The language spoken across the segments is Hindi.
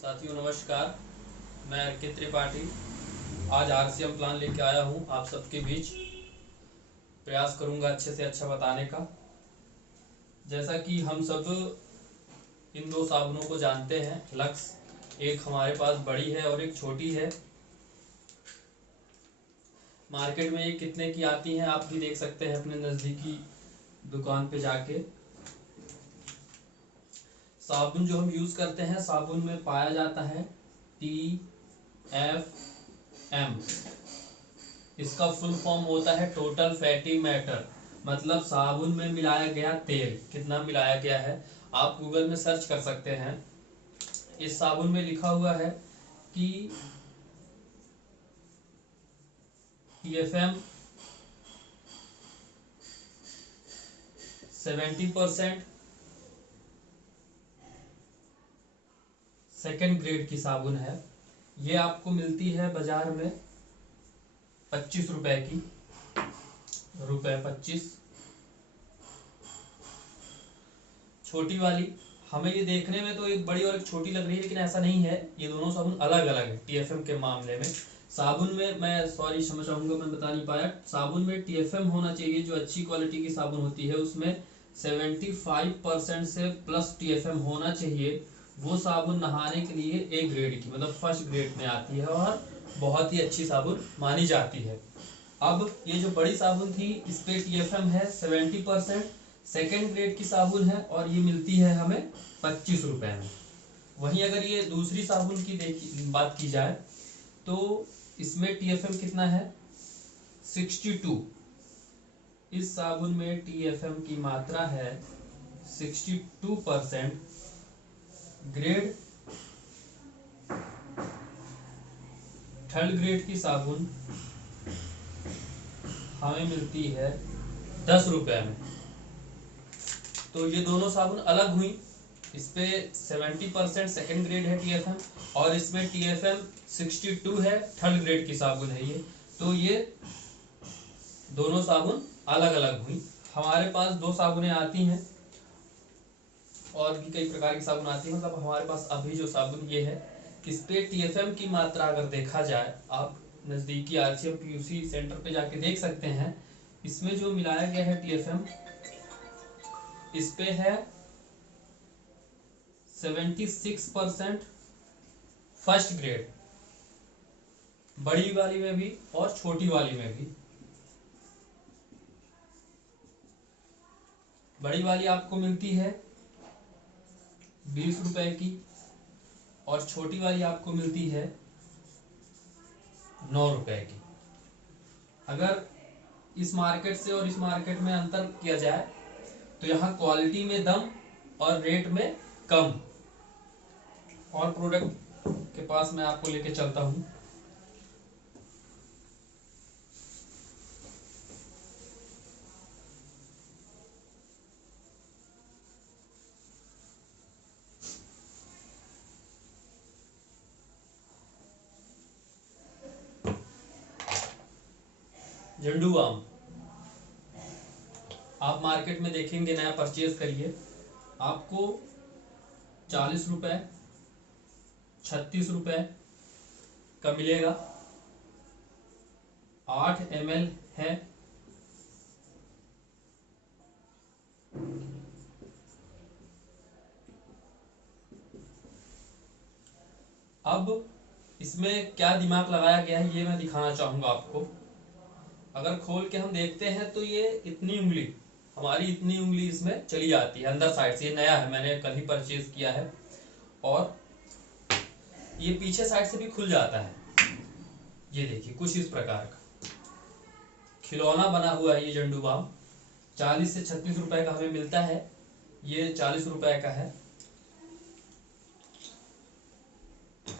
साथियों नमस्कार, मैं अर्कित त्रिपाठी आज आरसीएम प्लान लेके आया हूँ आप सबके बीच। प्रयास करूँगा अच्छे से अच्छा बताने का। जैसा कि हम सब इन दो साबुनों को जानते हैं, लक्स एक हमारे पास बड़ी है और एक छोटी है। मार्केट में ये कितने की आती हैं आप भी देख सकते हैं अपने नज़दीकी दुकान पे जाके। साबुन जो हम यूज़ करते हैं, साबुन में पाया जाता है TFM। इसका फुल फॉर्म होता है टोटल फैटी मैटर, मतलब साबुन में मिलाया गया तेल कितना मिलाया गया है आप गूगल में सर्च कर सकते हैं। इस साबुन में लिखा हुआ है कि TFM 70% सेकेंड ग्रेड की साबुन है। ये आपको मिलती है बाजार में 25 रुपए की, ₹25। छोटी वाली हमें ये देखने में तो एक बड़ी और एक छोटी लग रही है, लेकिन ऐसा नहीं है, ये दोनों साबुन अलग अलग है। TFM के मामले में साबुन में मैं क्षमा चाहूँगा, मैं बता नहीं पाया। साबुन में TFM होना चाहिए, जो अच्छी क्वालिटी की साबुन होती है उसमें 75% से प्लस TFM होना चाहिए। वो साबुन नहाने के लिए A ग्रेड की, मतलब फर्स्ट ग्रेड में आती है और बहुत ही अच्छी साबुन मानी जाती है। अब ये जो बड़ी साबुन थी, इस पे TFM है 70%, सेकेंड ग्रेड की साबुन है और ये मिलती है हमें 25 रुपए में। वहीं अगर ये दूसरी साबुन की बात की जाए तो इसमें TFM कितना है, 62। इस साबुन में TFM की मात्रा है 62%। ग्रेड थर्ड ग्रेड की साबुन हमें मिलती है 10 रुपए में। तो ये दोनों साबुन अलग हुई। इस पे 70% सेकेंड ग्रेड है TFM और इसमें TFM 62 है, थर्ड ग्रेड की साबुन है ये। तो ये दोनों साबुन अलग अलग हुई। हमारे पास दो साबुनें आती हैं और भी कई प्रकार की साबुन आती है, मतलब हमारे पास अभी जो साबुन ये है, इस पे TFM की मात्रा अगर देखा जाए, आप नज़दीकी RCM PUC सेंटर पे जाके देख सकते हैं। इसमें जो मिलाया गया है TFM, इस पे है 76% फर्स्ट ग्रेड, बड़ी वाली में भी और छोटी वाली में भी। बड़ी वाली आपको मिलती है 20 रुपए की और छोटी वाली आपको मिलती है 9 रुपए की। अगर इस मार्केट से और इस मार्केट में अंतर किया जाए तो यहाँ क्वालिटी में दम और रेट में कम। और प्रोडक्ट के पास मैं आपको लेके चलता हूँ। झंडू बाम आप मार्केट में देखेंगे, नया परचेज करिए, आपको 40 रुपए 36 रुपए का मिलेगा। 8 ml है। अब इसमें क्या दिमाग लगाया गया है ये मैं दिखाना चाहूंगा आपको। अगर खोल के हम देखते हैं तो ये इतनी उंगली, हमारी इतनी उंगली इसमें चली जाती है अंदर साइड से। ये नया है, मैंने कल ही परचेज किया है। और ये पीछे साइड से भी खुल जाता है। ये देखिए कुछ इस प्रकार का खिलौना बना हुआ है ये झंडू बाम। 40 से 36 रुपए का हमें मिलता है। ये 40 रुपए का है।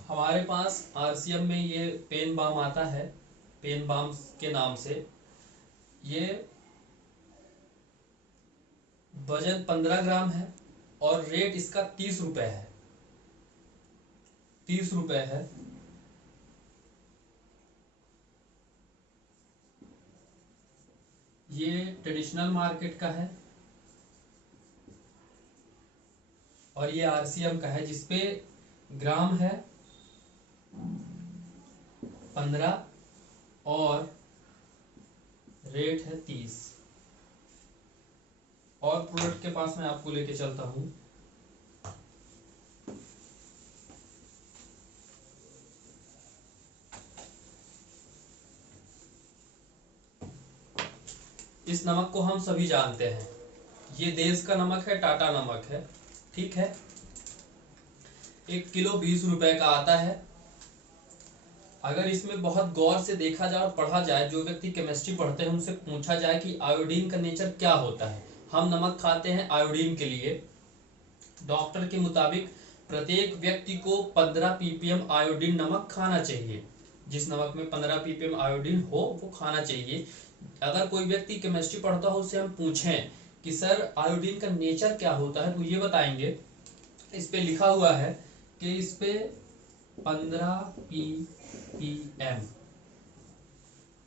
हमारे पास RCM में ये पेन बाम आता है, पेन बाम के नाम से। ये वजन 15 ग्राम है और रेट इसका 30 रुपए है। 30 रुपए है। ये ट्रेडिशनल मार्केट का है और ये RCM का है, जिसपे ग्राम है 15 और रेट है 30। और प्रोडक्ट के पास मैं आपको लेके चलता हूं। इस नमक को हम सभी जानते हैं, ये देश का नमक है, टाटा नमक है, ठीक है। 1 किलो 20 रुपए का आता है। अगर इसमें बहुत गौर से देखा जाए और पढ़ा जाए, जो व्यक्ति केमिस्ट्री पढ़ते हैं उनसे पूछा जाए कि आयोडीन का नेचर क्या होता है। हम नमक खाते हैं आयोडीन के लिए। डॉक्टर के मुताबिक प्रत्येक व्यक्ति को 15 ppm आयोडीन नमक खाना चाहिए। जिस नमक में 15 ppm आयोडीन हो वो खाना चाहिए। अगर कोई व्यक्ति केमिस्ट्री पढ़ता हो, उससे हम पूछें कि सर आयोडीन का नेचर क्या होता है, तो ये बताएंगे। इस पे लिखा हुआ है कि इस पे 15 ppm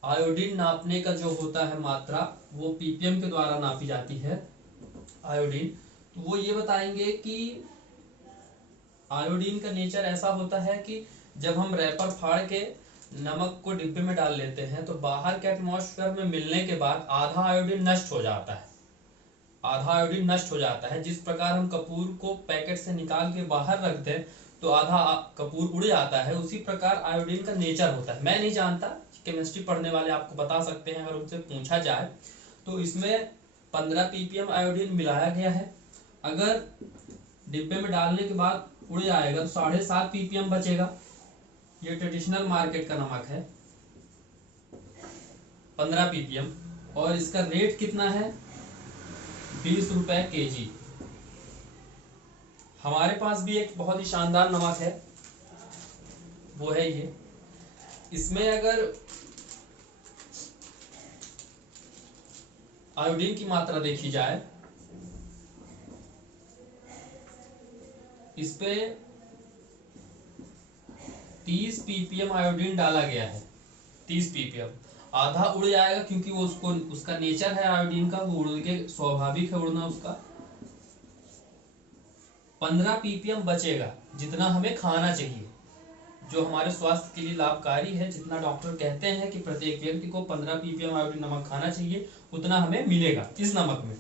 आयोडीन नापने का जो होता है मात्रा, वो ppm के द्वारा नापी जाती है आयोडीन। तो वो ये बताएंगे कि आयोडीन का नेचर ऐसा होता है कि जब हम रैपर फाड़ के नमक को डिब्बे में डाल लेते हैं तो बाहर के एटमॉस्फेयर में मिलने के बाद आधा आयोडीन नष्ट हो जाता है। आधा आयोडीन नष्ट हो जाता है। जिस प्रकार हम कपूर को पैकेट से निकाल के बाहर रख दें तो आधा कपूर उड़ जाता है, उसी प्रकार आयोडीन का नेचर होता है। मैं नहीं जानता, केमिस्ट्री पढ़ने वाले आपको बता सकते हैं अगर उनसे पूछा जाए। तो इसमें 15 ppm आयोडीन मिलाया गया है। अगर डिब्बे में डालने के बाद उड़ जाएगा तो 7.5 ppm बचेगा। ये ट्रेडिशनल मार्केट का नमक है 15 ppm और इसका रेट कितना है, 20 रुपए kg। हमारे पास भी एक बहुत ही शानदार नमक है, वो है ये। इसमें अगर आयोडीन की मात्रा देखी जाए, इस पे 30 ppm आयोडीन डाला गया है। 30 ppm, आधा उड़ जाएगा क्योंकि वो उसका नेचर है आयोडीन का, वो उड़ के स्वाभाविक है उड़ना उसका। 15 ppm बचेगा, जितना हमें खाना चाहिए, जो हमारे स्वास्थ्य के लिए लाभकारी है। जितना डॉक्टर कहते हैं कि प्रत्येक व्यक्ति को 15 ppm आयोडीन नमक खाना चाहिए, उतना हमें मिलेगा इस नमक में।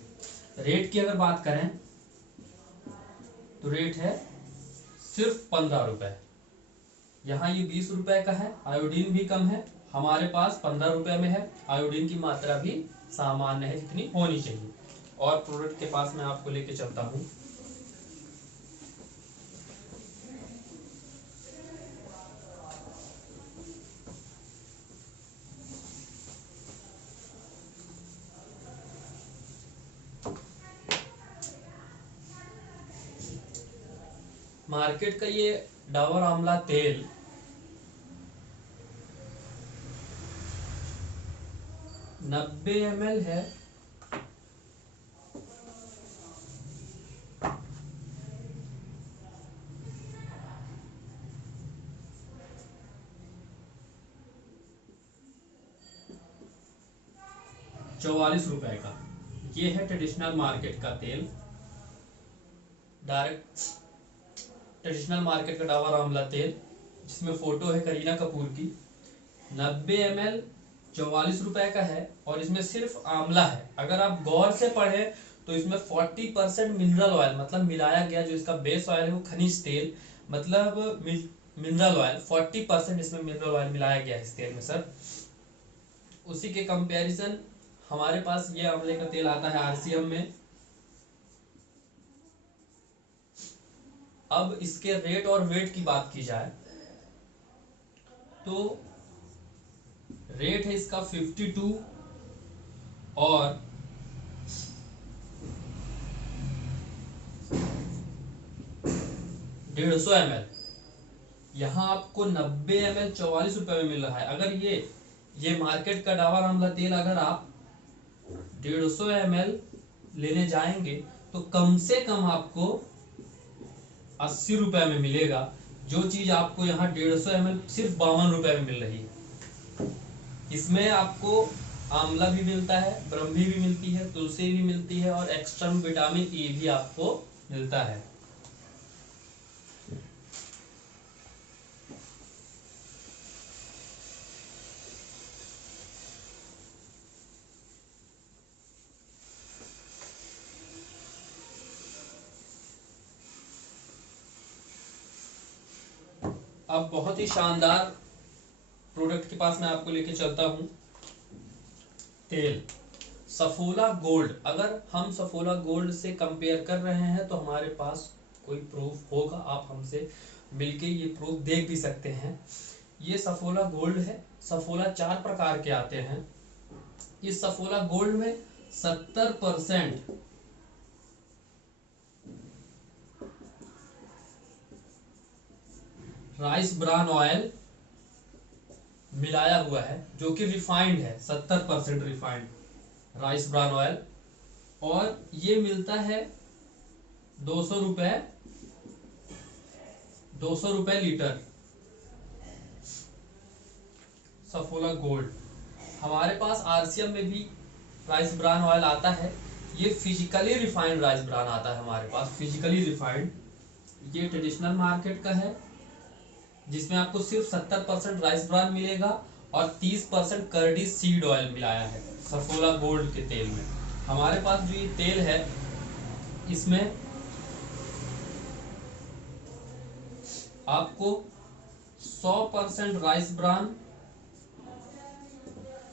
रेट की अगर बात करें तो रेट है सिर्फ 15 रुपए। यहाँ ये 20 रुपए का है, आयोडीन भी कम है, हमारे पास 15 रुपए में है। आयोडीन की मात्रा भी सामान्य है जितनी होनी चाहिए। और प्रोडक्ट के पास मैं आपको लेके चलता हूँ। मार्केट का ये डाबर आंवला तेल 90 ml है। ₹44 का। ये है ट्रेडिशनल मार्केट का तेल, डायरेक्ट ट्रेडिशनल मार्केट का डाबर आंवला तेल, जिसमें फोटो है करीना कपूर की। 90 ml 44 रुपए का है और इसमें सिर्फ आंवला है। अगर आप गौर से पढ़े तो इसमें 40% मिनरल ऑयल, मतलब मिलाया गया, जो इसका बेस ऑयल है वो खनिज तेल, मतलब मिनरल ऑयल, 40% इसमें मिनरल ऑयल मिलाया गया है इस तेल में सर। उसी के कंपैरिजन हमारे पास ये आंवले का तेल आता है RCM में। अब इसके रेट और वेट की बात की जाए तो रेट है इसका 52 और 150 ml। यहाँ आपको 90 ml 44 रुपए में मिल रहा है। अगर ये मार्केट का डाबर आंवला तेल अगर आप 150 ml लेने जाएंगे तो कम से कम आपको 80 रुपए में मिलेगा, जो चीज आपको यहाँ 150 ml सिर्फ 52 रुपए में मिल रही है। इसमें आपको आंवला भी मिलता है, ब्रह्मी भी मिलती है, तुलसी भी मिलती है और एक्स्ट्रा विटामिन E भी आपको मिलता है। अब बहुत ही शानदार प्रोडक्ट के पास मैं आपको लेके चलता हूँ। तेल सफोला गोल्ड। अगर हम सफोला गोल्ड से कंपेयर कर रहे हैं तो हमारे पास कोई प्रूफ होगा, आप हमसे मिलके ये प्रूफ देख भी सकते हैं। ये सफोला गोल्ड है। सफोला 4 प्रकार के आते हैं। इस सफोला गोल्ड में 70% राइस ब्रान ऑयल मिलाया हुआ है, जो कि रिफाइंड है। 70% रिफाइंड राइस ब्रान ऑयल, और ये मिलता है 200 रुपए लीटर। सफोला गोल्ड। हमारे पास आरसीएम में भी राइस ब्रान ऑयल आता है। ये फिजिकली रिफाइंड राइस ब्रान आता है हमारे पास, फिजिकली रिफाइंड। ये ट्रेडिशनल मार्केट का है, जिसमें आपको सिर्फ 70% राइस ब्रान मिलेगा और 30% कर्डी सीड ऑयल मिलाया है सफोला गोल्ड के तेल में। हमारे पास जो ये तेल है, इसमें आपको 100% राइस ब्रान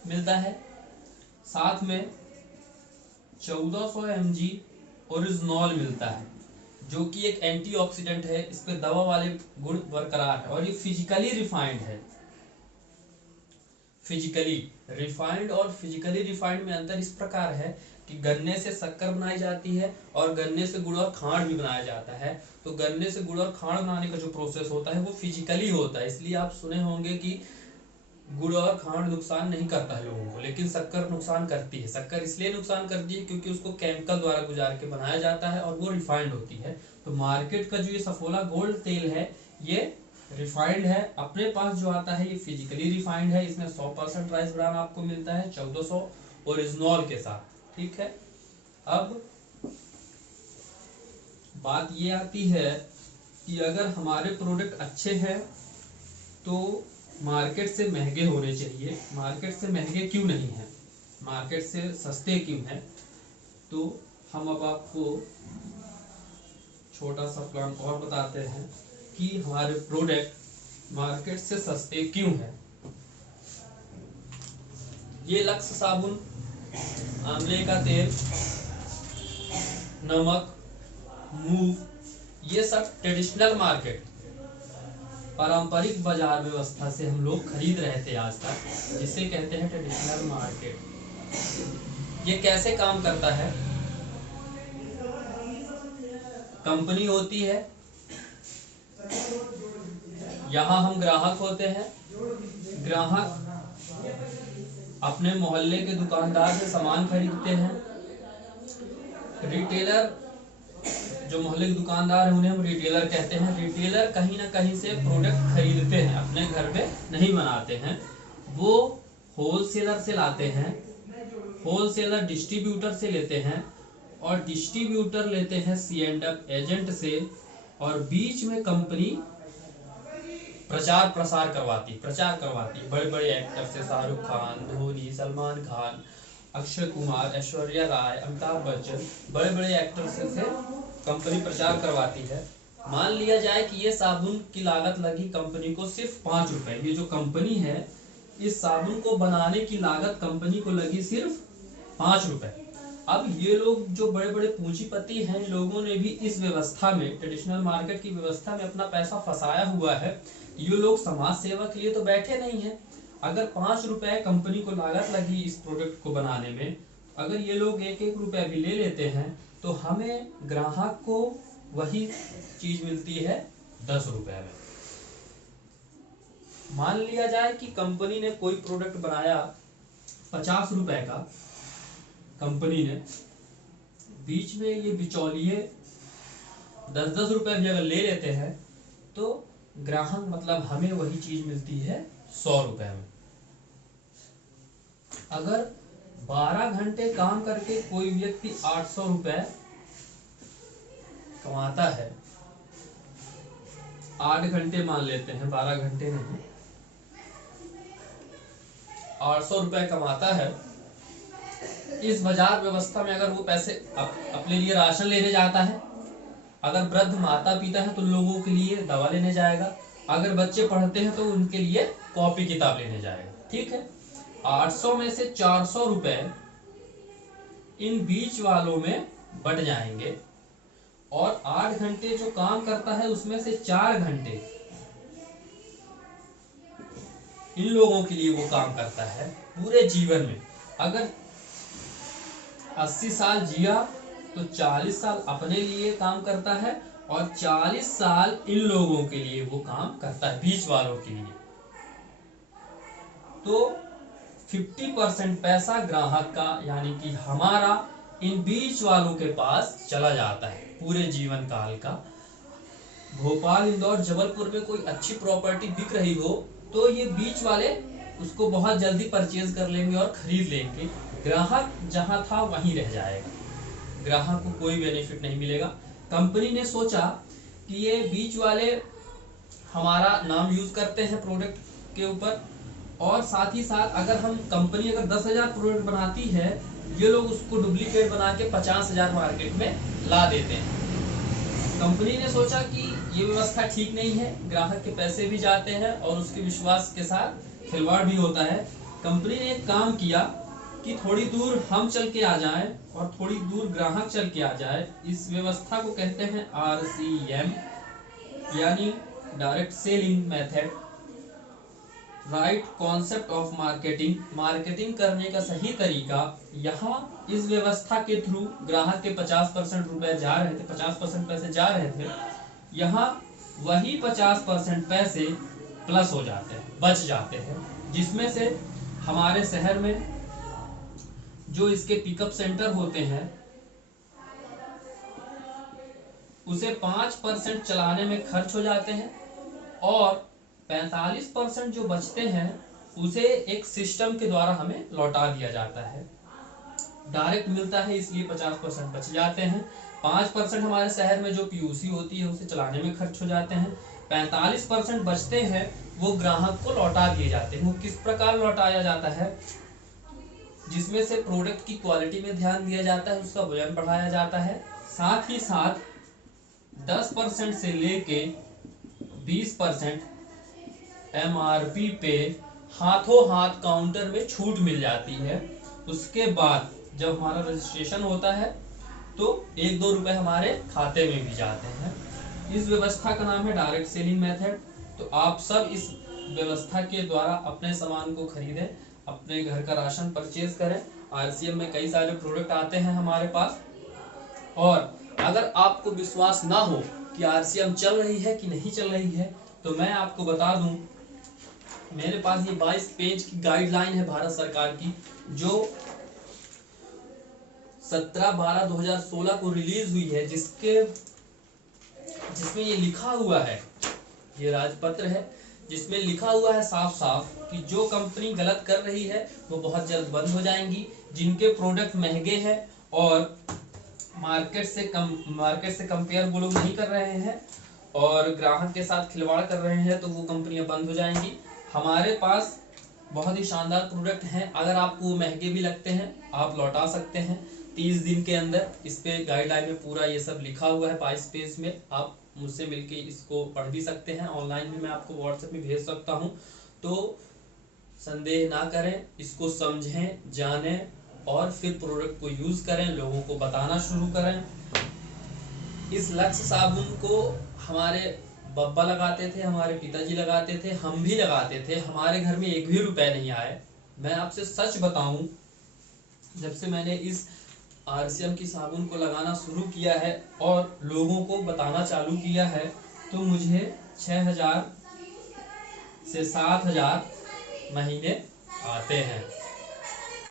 मिलता है, साथ में 1400 mg ओरिजिनॉल मिलता है, जो कि एक एंटीऑक्सीडेंट है। इस पे दवा वाले गुण बरकरार है, और ये फिजिकली रिफाइंड है। फिजिकली रिफाइंड और फिजिकली रिफाइंड में अंतर इस प्रकार है कि गन्ने से शक्कर बनाई जाती है और गन्ने से गुड़ और खांड भी बनाया जाता है। तो गन्ने से गुड़ और खांड बनाने का जो प्रोसेस होता है वो फिजिकली होता है। इसलिए आप सुने होंगे कि गुड़ और खांड नुकसान नहीं करता है लोगों को, लेकिन शक्कर नुकसान करती है। शक्कर इसलिए नुकसान करती है क्योंकि उसको केमिकल द्वारा गुजार के बनाया जाता है और वो रिफाइंड होती है। तो मार्केट का जो ये सफोला गोल्ड तेल है, ये रिफाइंड है। अपने पास जो आता है ये फिजिकली रिफाइंड है। इसमें 100% राइस ब्रान आपको मिलता है 1400 ओरिजिनॉल के साथ। ठीक है, अब बात ये आती है कि अगर हमारे प्रोडक्ट अच्छे हैं तो मार्केट से महंगे होने चाहिए। मार्केट से महंगे क्यों नहीं है, मार्केट से सस्ते क्यों हैं? तो हम अब आपको छोटा सा प्लान और बताते हैं कि हमारे प्रोडक्ट मार्केट से सस्ते क्यों हैं। ये लक्स साबुन, आंवले का तेल, नमक, मूव, ये सब ट्रेडिशनल मार्केट, पारंपरिक बाजार व्यवस्था से हम लोग खरीद रहे थे आज तक, जिसे कहते हैं ट्रेडिशनल मार्केट। ये कैसे काम करता है? कंपनी होती है, यहाँ हम ग्राहक होते हैं। ग्राहक अपने मोहल्ले के दुकानदार से सामान खरीदते हैं। रिटेलर, जो मोहल्ले के दुकानदार हैं उन्हें हम रिटेलर कहते हैं। रिटेलर कहीं ना कहीं से प्रोडक्ट खरीदते हैं, अपने घर पे नहीं बनाते हैं, वो होलसेलर से लाते हैं। होलसेलर डिस्ट्रीब्यूटर से लेते हैं, और डिस्ट्रीब्यूटर लेते हैं C&F एजेंट से, और बीच में कंपनी प्रचार करवाती। बड़े बड़े एक्टर से शाहरुख खान, धोनी, सलमान खान, अक्षय कुमार, ऐश्वर्या राय, अमिताभ बच्चन, बड़े बड़े एक्टर्स से कंपनी प्रचार करवाती है। मान लिया जाए कि ये साबुन की लागत लगी कंपनी को सिर्फ 5 रुपए। ये जो कंपनी है, इस साबुन को बनाने की लागत कंपनी को लगी सिर्फ 5 रुपए। अब ये लोग जो बड़े बड़े पूंजीपति हैं, लोगों ने भी इस व्यवस्था में, ट्रेडिशनल मार्केट की व्यवस्था में अपना पैसा फंसाया हुआ है। ये लोग समाज सेवा के लिए तो बैठे नहीं है। अगर 5 रुपए कंपनी को लागत लगी इस प्रोडक्ट को बनाने में, अगर ये लोग 1-1 रुपया भी ले लेते हैं तो हमें ग्राहक को वही चीज मिलती है 10 रुपए में। मान लिया जाए कि कंपनी ने कोई प्रोडक्ट बनाया 50 रुपए का, कंपनी ने, बीच में ये बिचौलिए 10-10 रुपए भी अगर ले लेते हैं तो ग्राहक, मतलब हमें वही चीज मिलती है 100 रुपए में। अगर 12 घंटे काम करके कोई व्यक्ति 800 रुपए कमाता है, 8 घंटे मान लेते हैं, 12 घंटे नहीं, 800 रुपए कमाता है, इस बाजार व्यवस्था में अगर वो पैसे अपने लिए राशन लेने जाता है, अगर वृद्ध माता पिता है तो लोगों के लिए दवा लेने जाएगा, अगर बच्चे पढ़ते हैं तो उनके लिए कॉपी किताब लेने जाएगा, ठीक है। 800 में से 400 रुपए इन बीच वालों में बट जाएंगे और 8 घंटे जो काम करता है उसमें से 4 घंटे इन लोगों के लिए वो काम करता है पूरे जीवन में। अगर 80 साल जिया तो 40 साल अपने लिए काम करता है और 40 साल इन लोगों के लिए वो काम करता है, बीच वालों के लिए। तो 50% पैसा ग्राहक का यानी कि हमारा इन बीच वालों के पास चला जाता है पूरे जीवन काल का। भोपाल, इंदौर, जबलपुर में कोई अच्छी प्रॉपर्टी बिक रही हो तो ये बीच वाले उसको बहुत जल्दी परचेज कर लेंगे और खरीद लेंगे। ग्राहक जहां था वहीं रह जाएगा, ग्राहक को कोई बेनिफिट नहीं मिलेगा। कंपनी ने सोचा कि ये बीच वाले हमारा नाम यूज करते हैं प्रोडक्ट के ऊपर, और साथ ही साथ अगर हम कंपनी अगर 10,000 प्रोडक्ट बनाती है, ये लोग उसको डुप्लीकेट बना के 50,000 मार्केट में ला देते हैं। कंपनी ने सोचा कि ये व्यवस्था ठीक नहीं है, ग्राहक के पैसे भी जाते हैं और उसके विश्वास के साथ खिलवाड़ भी होता है। कंपनी ने एक काम किया कि थोड़ी दूर हम चल के आ जाएं और थोड़ी दूर ग्राहक चल के आ जाए। इस व्यवस्था को कहते हैं RCM यानी direct selling method, right concept of marketing. Marketing करने का सही तरीका। यहाँ इस व्यवस्था के थ्रू ग्राहक के 50% रुपए जा रहे थे, 50% पैसे जा रहे थे, यहाँ वही 50% पैसे प्लस हो जाते हैं, बच जाते हैं, जिसमें से हमारे शहर में जो इसके पिकअप सेंटर होते हैं उसे 5% चलाने में खर्च हो जाते हैं और 45% जो बचते हैं उसे एक सिस्टम के द्वारा हमें लौटा दिया जाता है। डायरेक्ट मिलता है इसलिए 50% बच जाते हैं। 5% हमारे शहर में जो PUC होती है उसे चलाने में खर्च हो जाते हैं। 45% बचते हैं वो ग्राहक को लौटा दिए जाते हैं। वो किस प्रकार लौटाया जाता है, जिसमें से प्रोडक्ट की क्वालिटी में ध्यान दिया जाता है, उसका वजन बढ़ाया जाता है, साथ ही साथ 10% से लेके 20% MRP पे हाथों हाथ काउंटर में छूट मिल जाती है। उसके बाद जब हमारा रजिस्ट्रेशन होता है तो 1-2 रुपए हमारे खाते में भी जाते हैं। इस व्यवस्था का नाम है डायरेक्ट सेलिंग मेथड। तो आप सब इस व्यवस्था के द्वारा अपने सामान को खरीदें, अपने घर का राशन परचेज करें। RCM में कई सारे प्रोडक्ट आते हैं हमारे पास। और अगर आपको विश्वास ना हो कि RCM चल रही है कि नहीं चल रही है, तो मैं आपको बता दूं, मेरे पास ये 22 पेज की गाइडलाइन है भारत सरकार की, जो 17/12/2016 को रिलीज हुई है, जिसमें ये लिखा हुआ है, ये राजपत्र है जिसमें लिखा हुआ है साफ साफ कि जो कंपनी गलत कर रही है वो बहुत जल्द बंद हो जाएंगी। जिनके प्रोडक्ट महंगे हैं और मार्केट से कंपेयर वो लोग नहीं कर रहे हैं और ग्राहक के साथ खिलवाड़ कर रहे हैं, तो वो कंपनियां बंद हो जाएंगी। हमारे पास बहुत ही शानदार प्रोडक्ट हैं, अगर आपको महंगे भी लगते हैं आप लौटा सकते हैं 30 दिन के अंदर। इस पे गाइडलाइन में पूरा ये सब लिखा हुआ है 22 पेज में। आप मुझसे मिलके इसको पढ़ भी सकते हैं, ऑनलाइन भी मैं आपको व्हाट्सएप में भेज सकता हूँ। तो संदेह ना करें, इसको समझें, जानें और फिर प्रोडक्ट को यूज करें, लोगों को बताना शुरू करें। इस लक्ष्य साबुन को हमारे बब्बा लगाते थे, हमारे पिताजी लगाते थे, हम भी लगाते थे, हमारे घर में 1 भी रुपए नहीं आए। मैं आपसे सच बताऊं, जब से मैंने इस RCM की साबुन को लगाना शुरू किया है और लोगों को बताना चालू किया है, तो मुझे 6,000 से 7,000 महीने आते हैं।